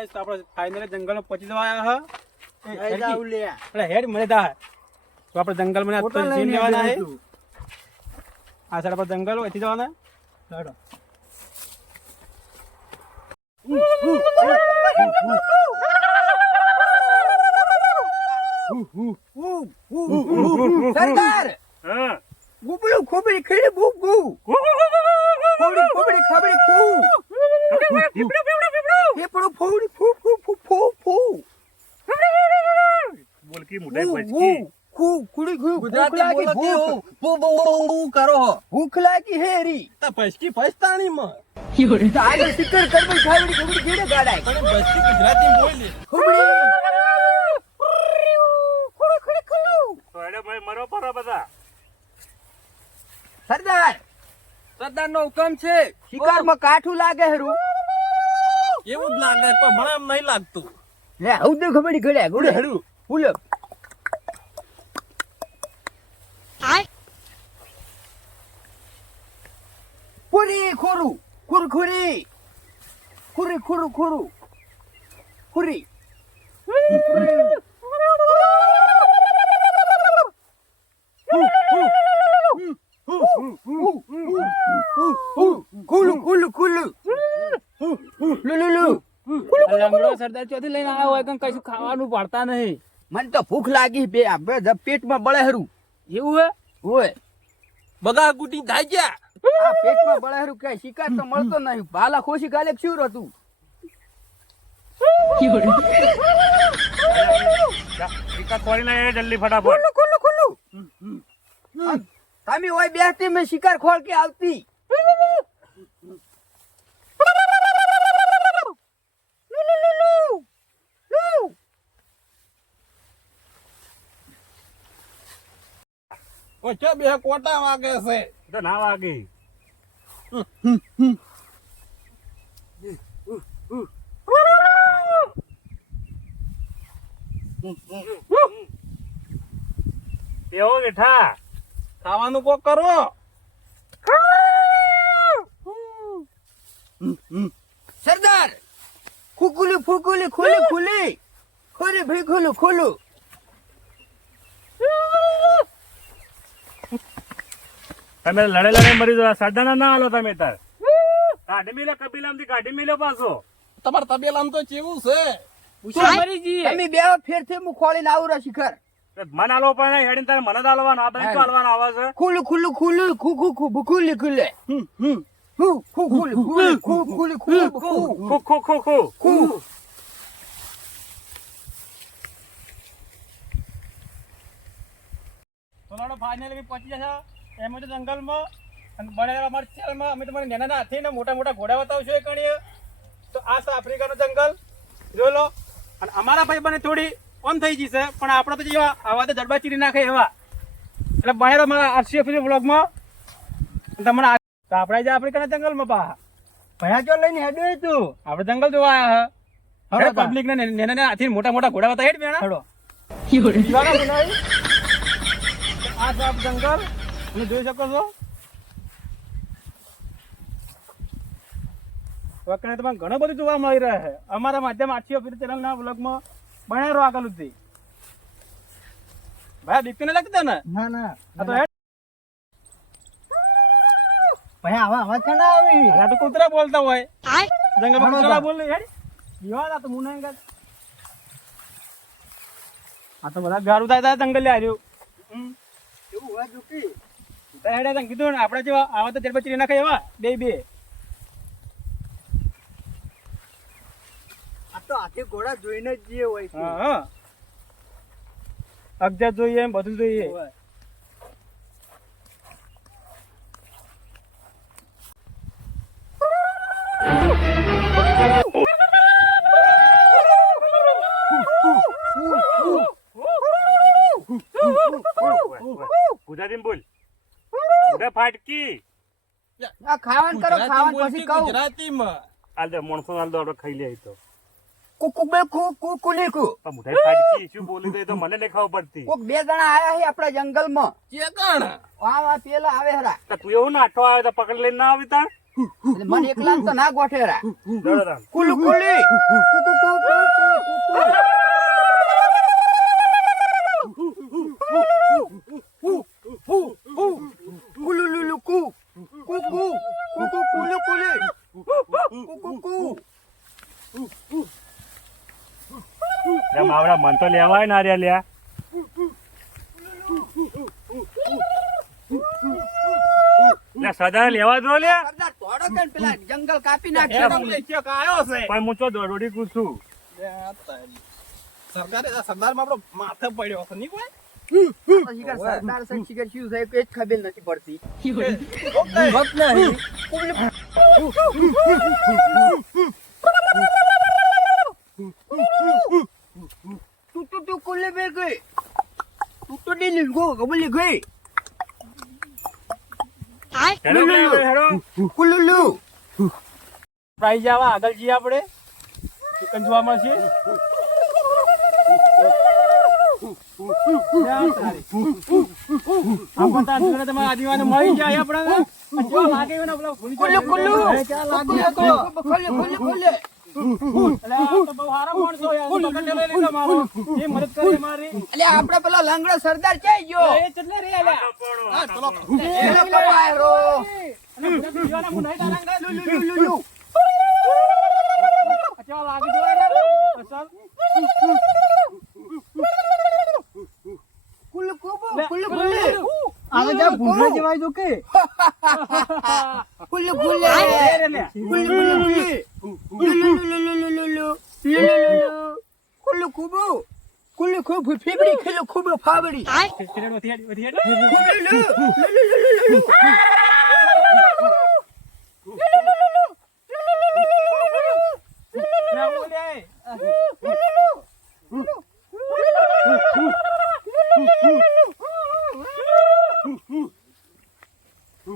Guys આપણે finally જંગલમાં પહોંચી જવા આવ્યા હે લઈ જાઉં લે. એટલે હેડ મને દા તો આપણે જંગલમાં આજ તો જીમ લેવાના હે આ સાઈડ પર જંગલ અહીંથી જવાના ચાલો. સરદાર હા ગુબડું ખોબડી ખીડી બુક ગુ ખોબડી ખોબડી ખબડી ખુ ફેફડું ફોડી ફૂ ફૂ ફૂ ફૂ ફૂ બોલકી મુઢાઈ ગુ, ખુ, ખુડી ખુ, ગુજરાતી બોલો ભૂખ. કેવું? બુ બુ બુ કરો હો. ભૂખ લાગી હેરી તો પૈસકી ફસતાણી માં. તો આગળ શિકાર કરવી ખાવડી ખબડી ઘેડે ગાડાય પણ પૈસકી ગુજરાતી બોલી. ખબડી ખુડી ખુડી ખુલુ. તો એડે ભાઈ મરો પરો બધા સરદાર સરદારનો હુકમ છે શિકારમાં કાઠું લાગે હેરું એવું જ લાગે પણ મને એમ નહીં લાગતું. લે આવું તો ખબડી ઘડે ગળે હેડું. ઉલે ખુરી ખોરું. ખુરખુરી ખુરી. ખુરી ખુરું ખુરું. ખુરી. ખુલ્લું ખુલ્લું ખુલ્લું લુ લુ લુ લંગડો સરદાર ચોથી લઈને આવ્યા હોય કંઈ કશું ખાવાનું પાડતા નહીં. મને તો ભૂખ લાગી બે આપણે જ પેટમાં બળે હરું એવું હે? હોય. બગા ગુટી થાય ગયા. આ પેટમાં બળે હરું કઈ શિકાર તો મળતો નહીં. બાલા ખોશી ગાલે શું હતું? ટીકા ખોરી લે જલ્દી ફટાફટ. ખુલ્લું ખુલ્લું ખુલ્લું તમે હોય બેસતી મેં શિકાર ખોળ કે આવતી લુ, લુ, લુ, લુ. લુ. ઓછો બે કોટા વાગે છે? તો ના વાગે. એવો બેઠા. ખાવાનું કોક કરો. સરદાર ખુકુલી ફુકુલી ખુલી ખુલી. ખુલી ભાઈ ખુલું. ખુલ્લું તમે લડે લડે મરી જવા સાધાના ના હાલો તમે તાર કાઢી મેલો કપિલામથી કાઢી મેલ્યો પાછો તમારા તબેલામાં તો ચેવું છે મરી જઈએ તમે બે ફેરથી હું ખોળીને આવું શિખર મન આલો પણ નહીં હેડીને તારે મને જ ના બધા તમે ના આવે છે ખુલ્લું ખુલ્લું ખુલ્લું ખુ ખુ ખુ ખુલ્લી ખુલ્લે ખુ ખુ ખુલ્લી ખુલ્લી ખુ ખુલ્લી ખુલ્લી ખુ ખુ ખુ ખુ ખુ ખુ તો ફાઇનલી પહોંચી જશે એમ તો જંગલમાં અને બનેલા અમારા ચેનલમાં અમે તમારે નાના હાથી ને મોટા મોટા ઘોડા બતાવશું એ કણીએ. તો આ છે આફ્રિકાનું જંગલ. જોઈ લો. અને અમારા ભાઈ બને થોડી ઓન થઈ જશે પણ આપણે તો જેવા આવા તો જડબા ચીરી નાખે એવા. એટલે બનેલો મારા આરસીએફ બ્લોગમાં તમને આ- તો આપણે જે આફ્રિકાના જંગલમાં પા ભયા ચો લઈને હેડ્યો તું? આપણે જંગલ જોવા આવ્યા હવે પબ્લિક ને નેના ને હાથી મોટા મોટા ઘોડા બતા હેડ. બેના હેડો આ સાબ જંગલ. તમે જોઈ શકો છો? વખતે તમને ઘણું બધું જોવા મળી રહે છે. અમારા માધ્યમ આઠી ઓફિસ ચેનલના બ્લોગમાં રહ્યો આગળ સુધી. ભાઈ બીક ને લાગતી તને ના ના. આ તો ભાઈ આવા અવાજ કેમ ના આવી? આ તો કૂતરા બોલતા હોય. જંગલમાં કૂતરા બોલે હેડ. જીવાના તો મુના એમ આ તો બધા ગારું થાય જંગલ લે આવ્યું એવું હોય જુકી હેડે તને કીધું ને આપણે જેવા આવા તો જડબચરી નાખે એવા બે બે આ તો હાથે ઘોડા જોઈને જ જે હોય છે હા હા અગજત જોઈએ એમ બધું જોઈએ. ગુજરાતી બોલ મુઢે ફાટકી. આ ખાવાનું કરો ખાવાનું પછી કહું. ગુજરાતીમાં. હાલ દે માણસો હાલ દો આપણે ખાઈ લે તો. કુકુ બે કુ કુ કુલી કુ પણ ફાટકી શું બોલી દે તો મને નહીં ખબર પડતી. કોક બે જણા આયા છે આપણા જંગલમાં. વા પેલા આવે હરા. તો તું એવું નાઠો આવે તો પકડી લઈને ના આવી તા મને એકલા તો ના ગોઠેરા. કુલુ કુલી. કુ કુ કુ કુ કુ કુ કુ. કુલુ લુલુ કુ કુ કુ કુ કુ કુલુ કુલી કુ કુ લે માવડા મન તો લેવાય ના રે લ્યા લે સદા લેવા દો લે સરદાર તોડો કે પેલા જંગલ કાપી એમ નાખ્યો લેખ્યો કે આયો છે. પણ હું તો દોડી કું છું? સરકારે સરદાર સરદારમાં આપણો માથે પડ્યો છે નહીં કોઈ? સરદાર છે શિખર શું છે એ જ ખબર નથી પડતી. તું તું તું કુલે બે ગઈ. તું તો ડીલી ગો ગબલી ગઈ. પ્રાઇઝ આવા આગળ જઈએ આપણે. ચિકન જોવા મળશે આપણે તાર જોડે તમારા આદિવાને પેલા ભૂલી કુલુ કુલુ જાય. કેવા લાગે એ તો. ખોલે ખોલે ખોલે એટલે આ તો બહુ સારા માણસો યાર. પકડ લઈ લીધો મારો. એ મદદ કરી મારી એટલે આપડે પેલા લંગડો સરદાર ક્યાં ગયો. એનો કપાયરો અને બધા બીજાના મું નહીં તારાંગા. લુલુ લુલુ આ કેવા લાગે જોવા યાર. અસલ. કુલુ કુબુ લે, કુલુ કુલુ, કુલે કુલુ. આવે જા ભૂંડે જવાય જો કે. કુલુ કુલે રે રે લે. કુલુ કુલુ કુલે લુલુ લુલુ લુલુ લુલુ લુલુ કુલુ કુબુ કુલુ કુબુ ફીબડી ખેલો કુબુ ફાબડી. હેડ, વધી હેડ, વધી હેડ. કુલુ લુલુ લુલુ લુલુ લે, આવું લે.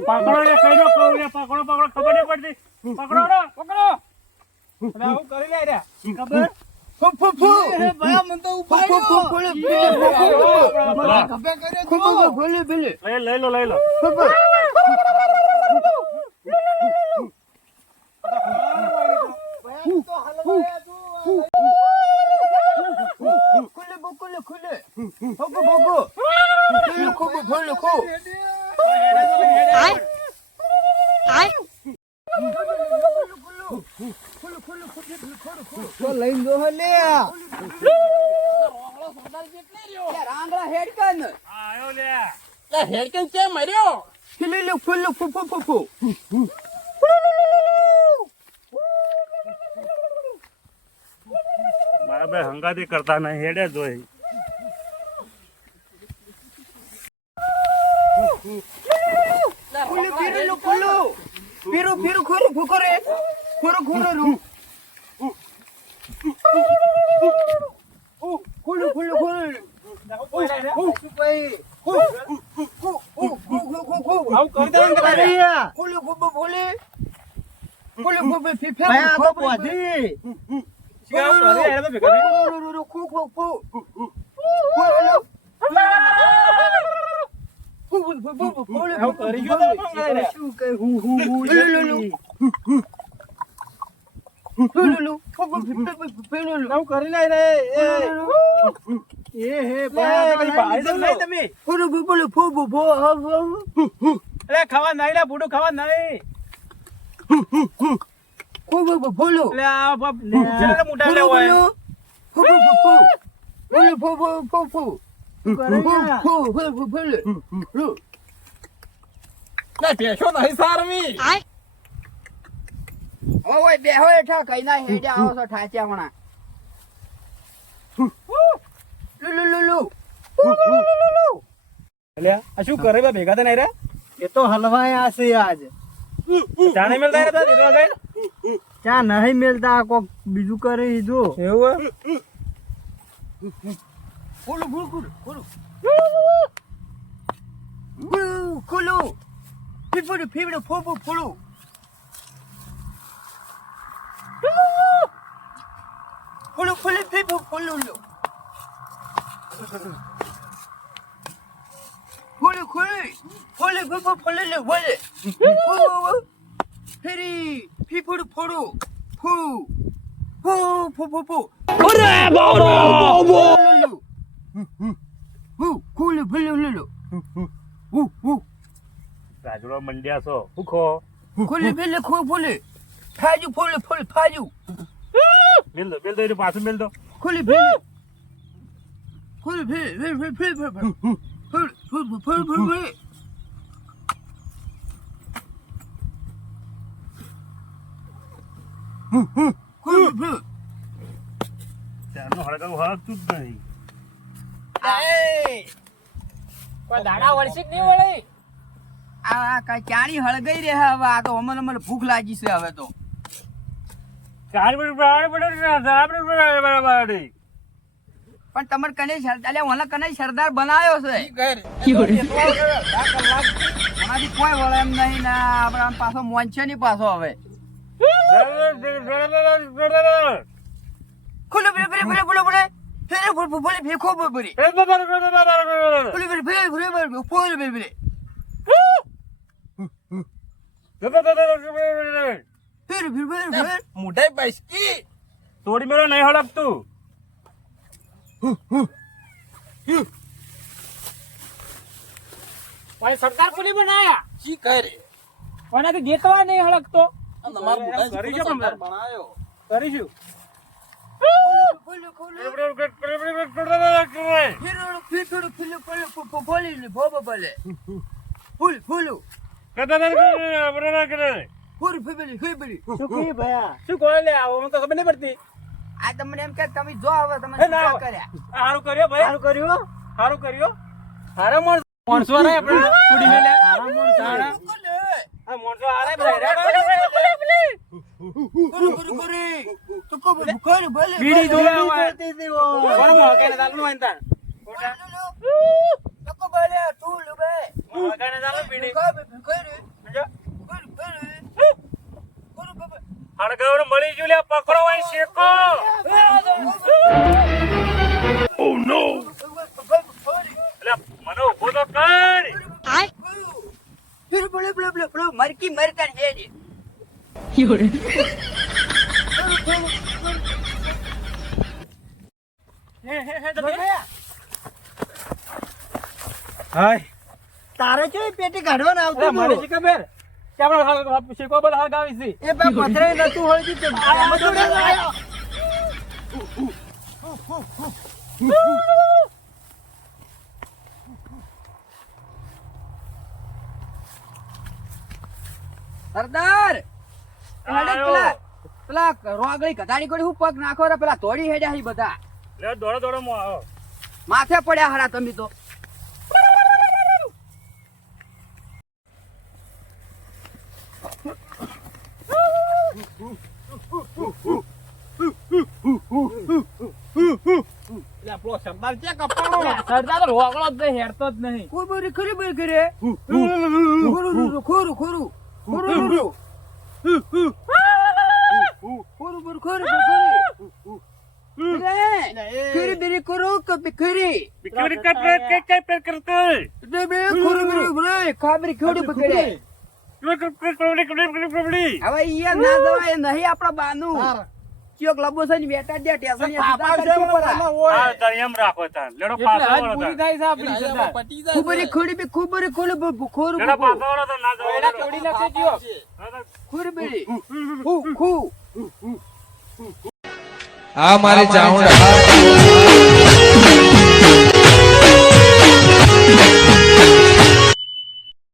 પકડો લે કઈ નો કહું લે પકડો પકડો ખબર નહીં પડતી પકડો પકડો. આવું કરી લે રે. ખબર? લઈ લો લઈ લો ખુલે બકુલે ખુલે ભગો ભગો ખુલે ખુબુ ખુલે ખુ તો લઈને દો લે રાંગડા હેડ કન આયો લે હેડકન ચે મર્યો ખુલે લે ફુ ફુ ફુ ફુ મારા ભાઈ હંગાતી કરતા નહીં હેડે જોઈ ખુલે ફીરે લો ખુલો ફીરો ફીરો ખોરું ફુકરે ખોરું ખોરું રો ખુલે ખુલે ખુલે કરી લે આવું કરી દે ને તારે. ખુલે ખુબુ ખુલે ખુલે ખુબુ ફીફે રે તો ભેગા થઈ. આવું કરી ગયો તો કરી લે રે. એ, એ, હે, ભાઈ, કઈ ભારી તો નહીં તમે. અરે, ખાવા નહીં લે, બુડું ખાવા નહીં. એટલે આ બાપ, જેને મોટા લેવા હોય. ના પેશો નહીં સારવી ઓય બેહો હેઠા કઈ ના હેડે આવો છો ઠાચ્યા હમણાં લુલુ લુલુ એટલે આ શું કરે બા ભેગા થઈને આયરા? એ તો હલવાયા છે આજ. જાણે મેલતા આયરા તા દીધવા ગઈ? ત્યાં નહીં મેલતા આ કોક બીજું કરી જો એવું હે? ખુલ્લું ખુલ્લું ખુલ્લું ખુલ્લું ખુલ્લું ફીફડું ફીફડું ફોફું ફૂલું Hulu, hulu, people, hulu, hulu. Hulu, hulu, hulu, people, hulu, hulu. Pity, people, hulu, hulu. Hulu, hulu, hulu. Hurra, bobo! Hulu, hulu, hulu, hulu, hulu. Hulu, રાજરો મંડ્યા છો ભૂખો ખોલી ભેલે ખો ફોલે ફાજુ ફોલે ફોલે ફાજુ મેલ દો મેલ દો એનું પાછું મેલ દો. ફૂલ ફૂલ કુલ ભલે ત્યારનું હળગાવું હળગતું જ નહીં. પણ દાડા વળશે કે નહીં વળે? આ કઈ ચાણી હળગાઈ રહ્યા હવે? આ તો અમને અમને ભૂખ લાગી છે હવે તો. પણ તમારે કને સરદાર ઓલા કને સરદાર બનાવ્યો છે ઓનાથી કોઈ વળે એમ નહીં ના આપણે પાછો મોન છે નહીં પાછો હવે ખુલ્લું પડે પડે પડે પડે પડે ફેરે ભૂલ ભૂલે ભેખો પડે ખુલ્લું પડે ફેરે ભૂલે પડે ફોલ પડે પડે ફિર ફિર ફિર ફિર મુઢાઈ બાઈસકી તોડી મેળો નહીં હડકતું ભાઈ સરદાર કોની બનાયા શી કરે કોનાથી દેખવા નહીં હડકતો કરીશું બનાયો કરીશું ફૂલ ફૂલું ફૂલ ફેબલી ફેબલી. શું કહી ભયા? શું કહો લે આવો મને તો ખબર નહીં પડતી. આ તમને એમ કે તમે જો હવે તમે શું કર્યા? હારું કર્યો ભાઈ. હારું કર્યો? હારું કર્યો. હારા માણસ માણસો રે આપણે છોડી મેલે હારા માણસ હારા. આ માણસો હારા બધા ગુરુ ગુરુ ગુરુ તો કો ભલે? ભલે બીડી જોવે કોણ મોકે ને દાલનું વાંતા તો લુબે મોકે ને દાલનું બીડી. અડગાવર મળી જુલે પકડો હોય શેકો. Oh, ઓ નો મને ઊભો તો કર. બોલો બોલો બોલો બોલો મરકી મરતા હેડી હાય. તારે જો પેટી કાઢવાના આવતો મને ખબર? આપણે શેકો બોલ હાલ ગાવી છે. એ બે પથરે નતું હળગી તો આમાં તો લાયો. સરદાર! આયો. પેલા પેલા રોગળી કદાડી કોડી હું પગ નાખો રે પેલા તોડી હેડ્યા હી બધા. લે દોડો દોડો માથે પડ્યા હરા તમે તો એટલે ક્યાં કપાણો સરદાર તો રોકડો જ નહીં હેરતો જ નહીં કોઈ બોરી ખરી બોરી કરે ખોરું ખોરું ખોરું ખોરું ખોરું ખોરું ખોરું ખરી બેરી કરો કે ખરી બિકરી કટ કટ કટ કટ કટ કટ બે બે ખોરું બોરી બોરે ખાબરી ખોડી પકડે હવે ઈ ના દવાય નહીં આપડા બાનું ચિયોક લબો છે ને બેટા દે ટેશન ને સીધા હા તાર એમ રાખો તાર. લેડો એટલે પાછો પૂરી થાય છે આપણી સરદાર પટી જાય ખુબરી ખોડી બી ખુબરી ખોલી ખોરું લેડો પાછો વળો તાર ના એડા જવા તોડી નાખશે ખુરબી ખુ ખુ આ મારી ચાઉંડ